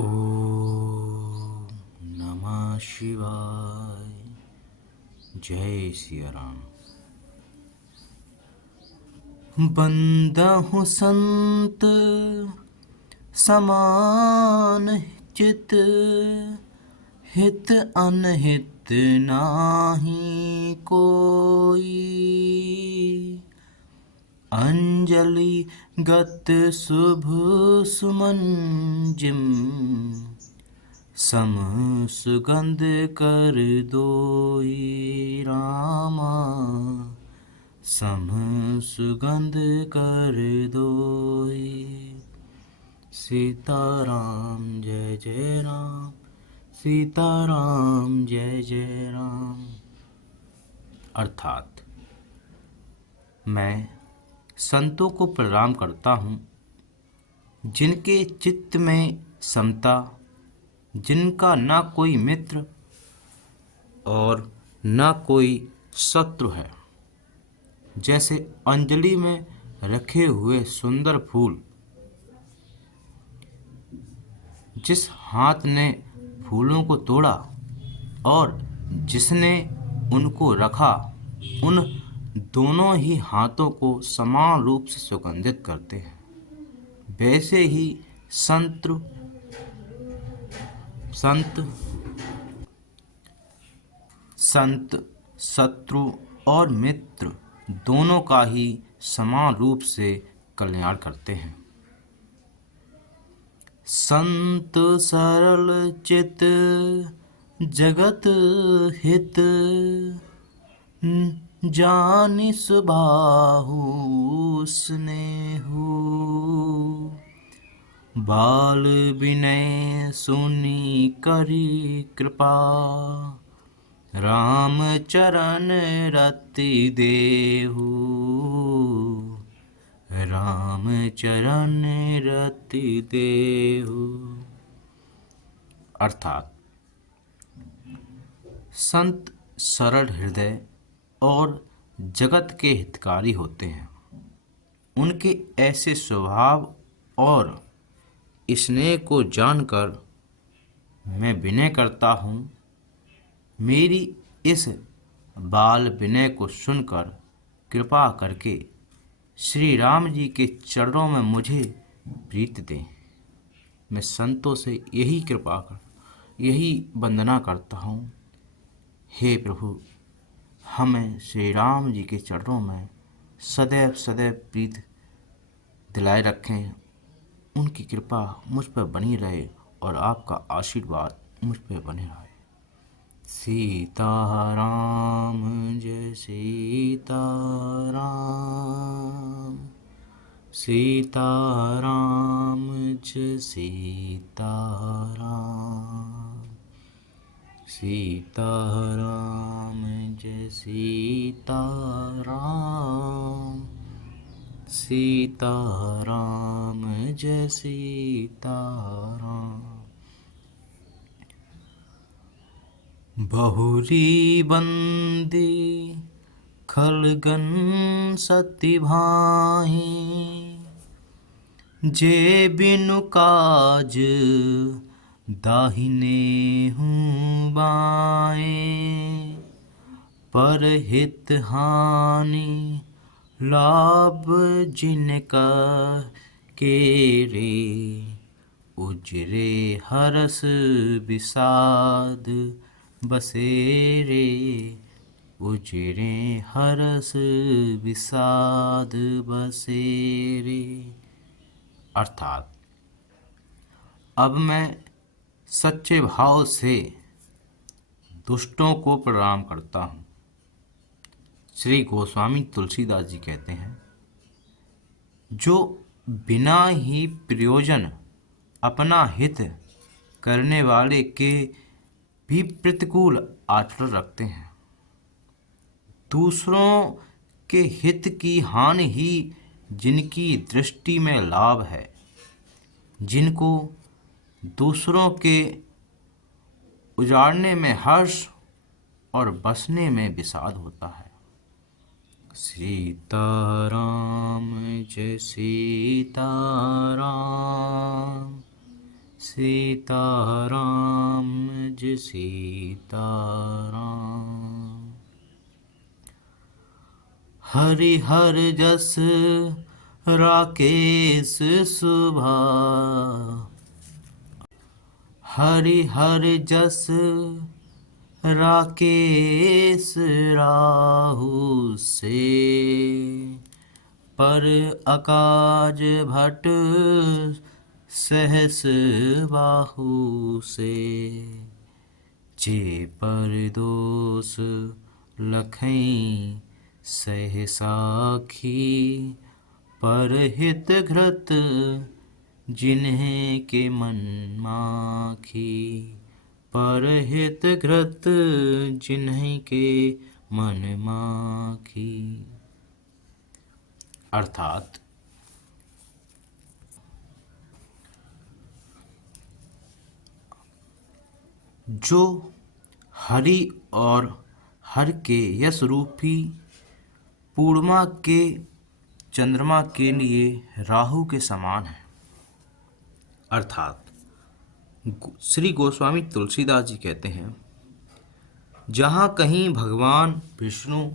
ओम नमः शिवाय। जय सिया राम। बंदहु संत समान चित, हित अनहित नाही कोई। अंजलि गत शुभ सुमन जिम, सम सुगंध कर दोई रामा। सम सुगंध कर दोई। सीताराम जय जय राम, सीताराम जय जय राम। अर्थात मैं संतों को प्रणाम करता हूँ, जिनके चित्त में समता, जिनका ना कोई मित्र और ना कोई शत्रु है। जैसे अंजलि में रखे हुए सुंदर फूल, जिस हाथ ने फूलों को तोड़ा और जिसने उनको रखा, उन दोनों ही हाथों को समान रूप से सुगंधित करते हैं। वैसे ही संत शत्रु और मित्र दोनों का ही समान रूप से कल्याण करते हैं। संत सरल चित जगत हित, जानि सुबाहु स्नेहु। बाल विनय सुनी करी कृपा, राम चरण रति देहु। राम चरण रति देहु। अर्थात संत सरल हृदय और जगत के हितकारी होते हैं। उनके ऐसे स्वभाव और स्नेह को जानकर मैं विनय करता हूँ। मेरी इस बाल विनय को सुनकर कृपा करके श्री राम जी के चरणों में मुझे प्रीत दें। मैं संतों से यही वंदना करता हूँ। हे प्रभु, हमें श्री राम जी के चरणों में सदैव सदैव प्रीत दिलाए रखें। उनकी कृपा मुझ पर बनी रहे और आपका आशीर्वाद मुझ पर बने रहे। सीताराम जय सीताराम, सीताराम जय सीताराम, सीताराम जय सीताराम, सीताराम जय सीताराम। बहुरी बंदी खलगन सती भाई, जे बिनु काज दाहिने हूँ बाएं। पर हित हानि लाभ जिनका केरे, उजरे हरस विषाद बसेरे। उजरे हरस विषाद बसेरे। अर्थात अब मैं सच्चे भाव से दुष्टों को प्रणाम करता हूँ। श्री गोस्वामी तुलसीदास जी कहते हैं, जो बिना ही प्रयोजन अपना हित करने वाले के भी प्रतिकूल आचरण रखते हैं, दूसरों के हित की हानि ही जिनकी दृष्टि में लाभ है, जिनको दूसरों के उजाड़ने में हर्ष और बसने में विषाद होता है। सीताराम जय सीताराम, सीताराम जय सीताराम। हरि हर जस राकेश सुभा, हरि हर जस राकेश राहु से, पर अकाज भट सहस बाहु से, जे पर दोष लखई सह साखी, पर हित घृत जिन्हें के मन माखी, पर हित घृत जिन्हें के मन माखी। अर्थात जो हरि और हर के यश रूपी पूर्णिमा के चंद्रमा के लिए राहु के समान है। अर्थात श्री गोस्वामी तुलसीदास जी कहते हैं, जहाँ कहीं भगवान विष्णु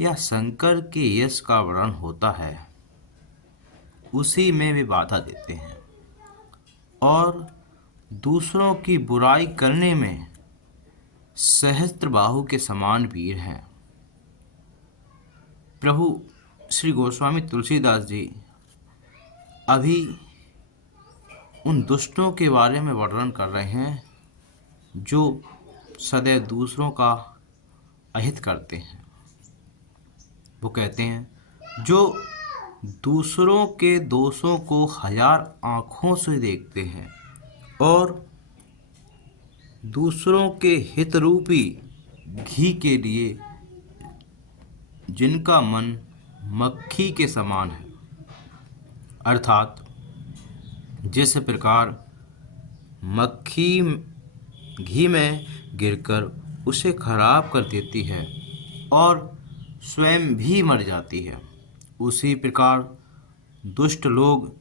या शंकर के यश का वर्णन होता है, उसी में वे बाधा देते हैं और दूसरों की बुराई करने में सहस्त्रबाहु के समान वीर हैं। प्रभु श्री गोस्वामी तुलसीदास जी अभी उन दुष्टों के बारे में वर्णन कर रहे हैं जो सदैव दूसरों का अहित करते हैं। वो कहते हैं, जो दूसरों के दोषों को हजार आँखों से देखते हैं और दूसरों के हित रूपी घी के लिए जिनका मन मक्खी के समान है। अर्थात जिस प्रकार मक्खी घी में गिरकर उसे खराब कर देती है और स्वयं भी मर जाती है, उसी प्रकार दुष्ट लोग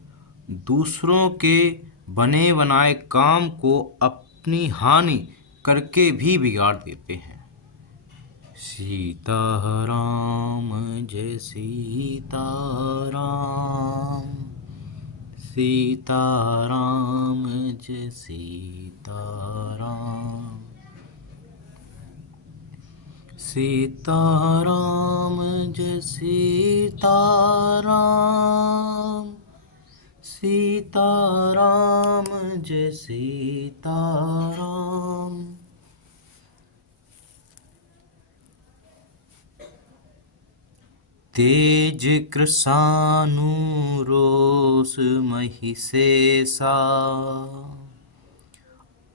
दूसरों के बने बनाए काम को अपनी हानि करके भी बिगाड़ देते हैं। सीताराम जय सीताराम, सीताराम जय सीताराम, सीताराम जय सीताराम, सीताराम जय सीताराम। तेज कृसानु रोष महिषेषा,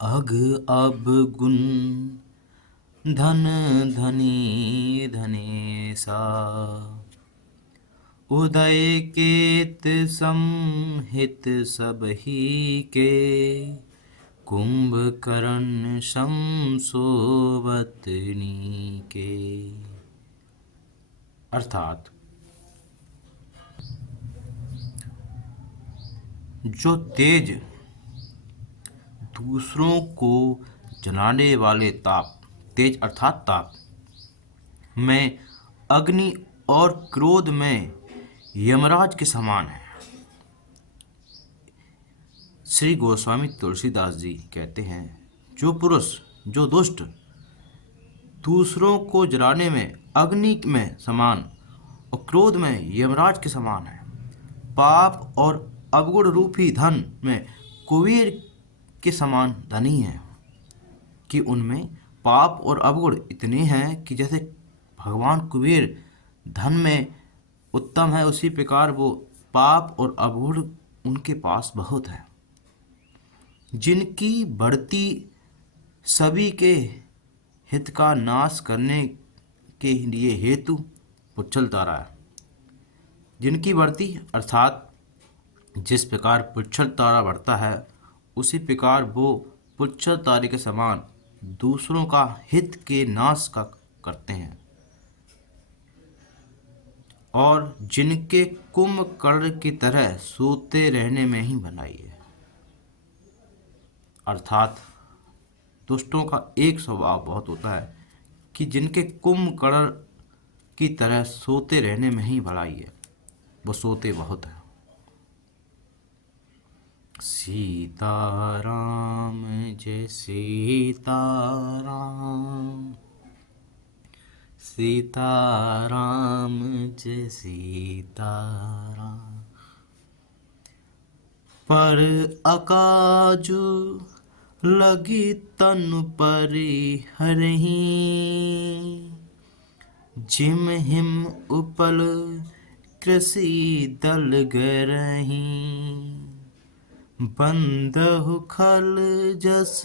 अघ अब गुण धन धनी धनेसा, उदय केत समहित सबही के, कुंभकर्ण शमशोबतनी के। अर्थात जो तेज दूसरों को जलाने वाले ताप, तेज अर्थात ताप में, अग्नि और क्रोध में यमराज के समान है। श्री गोस्वामी तुलसीदास जी कहते हैं, जो पुरुष, जो दुष्ट दूसरों को जलाने में अग्नि में समान और क्रोध में यमराज के समान है, पाप और अवगुण रूपी धन में कुबेर के समान धनी है, कि उनमें पाप और अवगुण इतने हैं कि जैसे भगवान कुबेर धन में उत्तम है, उसी प्रकार वो पाप और अवगुण उनके पास बहुत है। जिनकी बढ़ती सभी के हित का नाश करने के लिए हेतु पुच्छल तारा है। जिनकी बढ़ती अर्थात जिस प्रकार पुच्छल तारा बढ़ता है, उसी प्रकार वो पुच्छल तारे के समान दूसरों का हित के नाश का करते हैं। और जिनके कुंभकर्ण की तरह सोते रहने में ही भलाई है। अर्थात दुष्टों का एक स्वभाव बहुत होता है कि जिनके कुंभकर्ण की तरह सोते रहने में ही भलाई है, वो सोते बहुत हैं। सीताराम जय सीताराम, सीताराम जय सीताराम। पर अकाजु लगी तनु परि हरहि, जिम हिम उपल कृषि दल गरही। बंदहु खल जस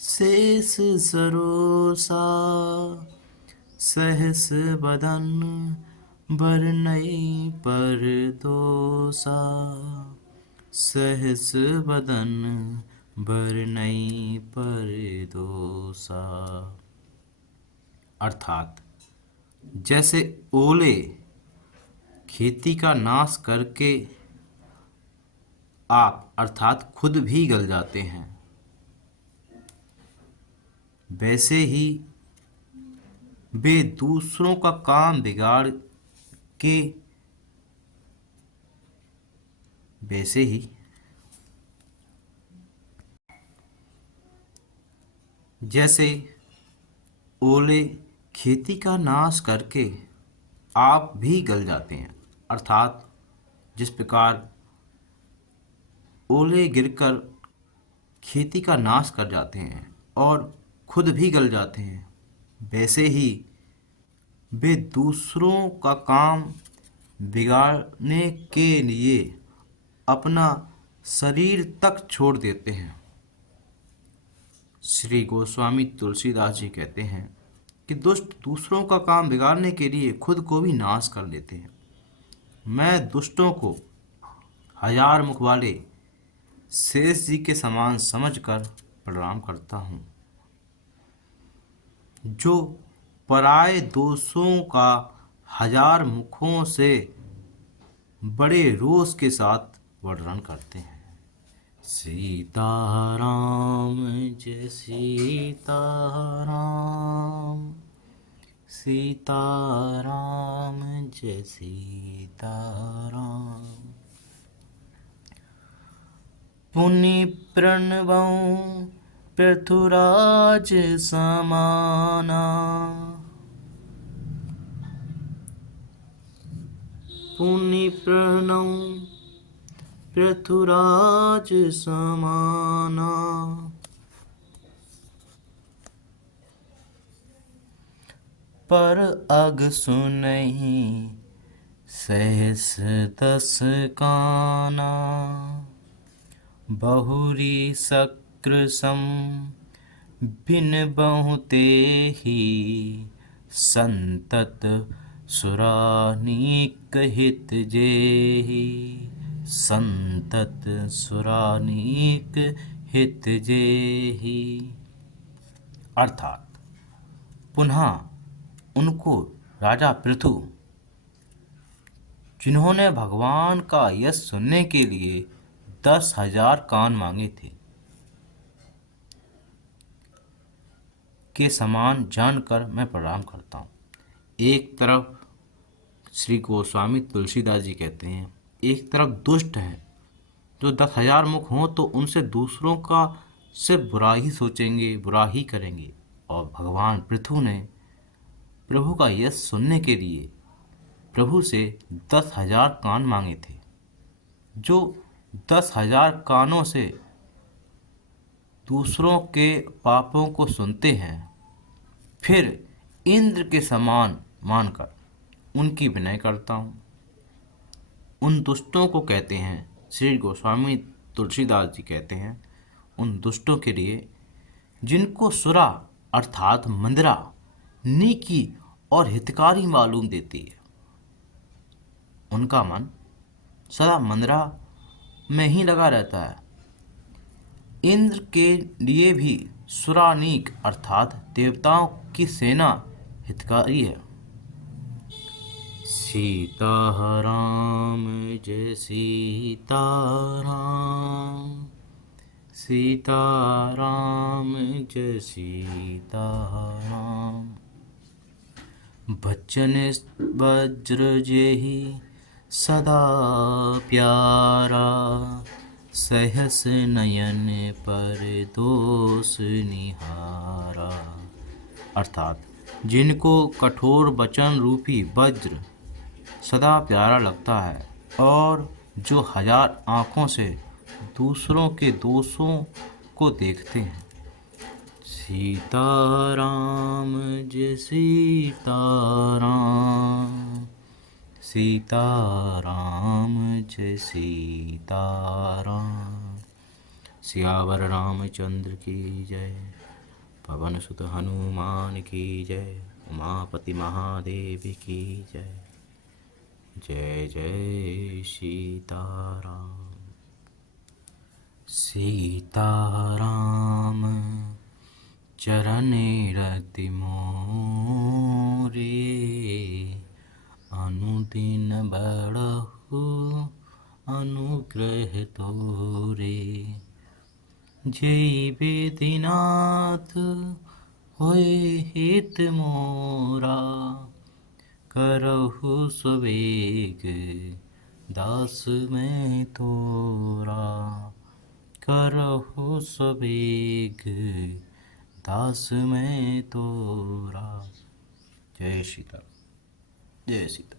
शेष सरोसा, सहस बदन बरनई पर दोसा, सहस बदन बरनई पर दोसा। अर्थात जैसे ओले खेती का नाश करके आप अर्थात खुद भी गल जाते हैं, वैसे ही वे दूसरों का काम बिगाड़ के वैसे ही जैसे ओले खेती का नाश करके आप भी गल जाते हैं। अर्थात जिस प्रकार ओले गिरकर खेती का नाश कर जाते हैं और खुद भी गल जाते हैं, वैसे ही वे दूसरों का काम बिगाड़ने के लिए अपना शरीर तक छोड़ देते हैं। श्री गोस्वामी तुलसीदास जी कहते हैं कि दुष्ट दूसरों का काम बिगाड़ने के लिए खुद को भी नाश कर लेते हैं। मैं दुष्टों को हजार मुख वाले शेष जी के समान समझकर प्रणाम करता हूँ, जो पराये दोषों का हजार मुखों से बड़े रोष के साथ वर्णन करते हैं। सीताराम जय सीताराम, सीताराम जय सीताराम। पुनि प्रणवं पृथुराज समाना, पुनि प्रणव पृथुराज समाना। पर अग सुनहि सहस दस काना, बहुरी सकृसम बिन बहुते ही, संतत सुरानीक हित जेहि, संतत सुरानीक हित जेहि। अर्थात पुनः उनको राजा पृथु, जिन्होंने भगवान का यश सुनने के लिए 10,000 कान मांगे थे, के समान जानकर मैं प्रणाम करता हूँ। एक तरफ श्री गोस्वामी तुलसीदास जी कहते हैं, एक तरफ दुष्ट है जो 10,000 मुख हों तो उनसे दूसरों का सिर्फ बुरा ही सोचेंगे, बुरा ही करेंगे। और भगवान पृथु ने प्रभु का यश सुनने के लिए प्रभु से 10,000 कान मांगे थे, जो 10,000 कानों से दूसरों के पापों को सुनते हैं, फिर इंद्र के समान मानकर उनकी विनय करता हूँ। उन दुष्टों को कहते हैं, श्री गोस्वामी तुलसीदास जी कहते हैं, उन दुष्टों के लिए जिनको सुरा अर्थात मंदरा नीकी और हितकारी मालूम देती है, उनका मन सदा मंदरा में ही लगा रहता है। इंद्र के लिए भी सुरानीक अर्थात देवताओं की सेना हितकारी है। सीताराम जय सीताराम, सीताराम जय सीताराम। बच्चन वज्र जेहि सदा प्यारा, सहस नयन पर दोष निहारा। अर्थात जिनको कठोर वचन रूपी वज्र सदा प्यारा लगता है और जो 1000 आँखों से दूसरों के दोषों को देखते हैं। सीताराम जय सीताराम, सीताराम जय सीताराम। सियावर रामचंद्र की जय, पवन सुत हनुमान की जय, उमापति महादेव की जय। जय जय सीताराम। सीताराम चरणे रति मोरे, अनुदिन बड़हु अनुग्रह तोरे। जय बेदीनाथ होय हित मोरा, करहु सुवेग दास मैं तोरा। करहु सुवेग दास मैं तोरा। जय सीता, जय सीता।